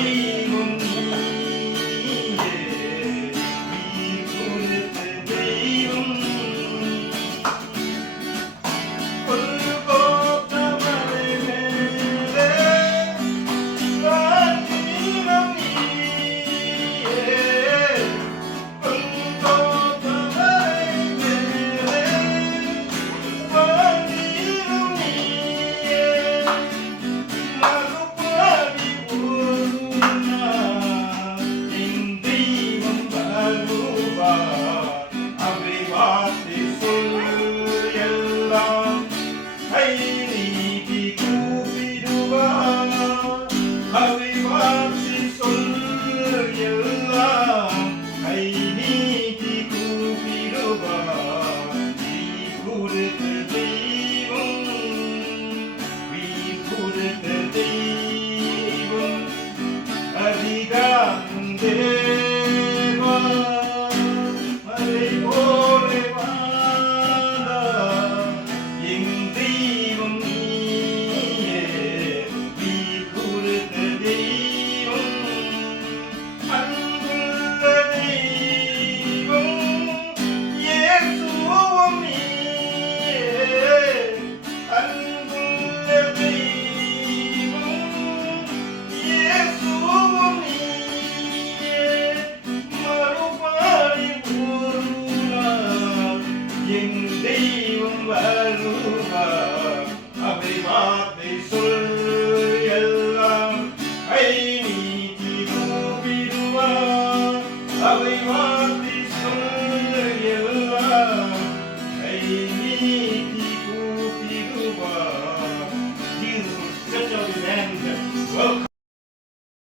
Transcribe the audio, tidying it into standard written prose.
தெய்வம் நீயே, உயிர் கொடுத்த தெய்வம். கொள்ளு போட்ட மலை மேலே வானீனம் நீயே, கொள்ளு போட்ட மலை மேலே வானீனம் நீயே, மறுபாடி ஓடுனார் என் தெய்வம் வருவார். அவை வார்த்தை சொல் எல்லாம் கை நீட்டி கூப்பிடுவார். அவை வார்த்தை சொல் எல்லாம் கை நீட்டி கூப்பிடுவார். உயிர் கொடுத்த தெய்வம், உயிர் கொடுத்த தெய்வம், அதிகாரம்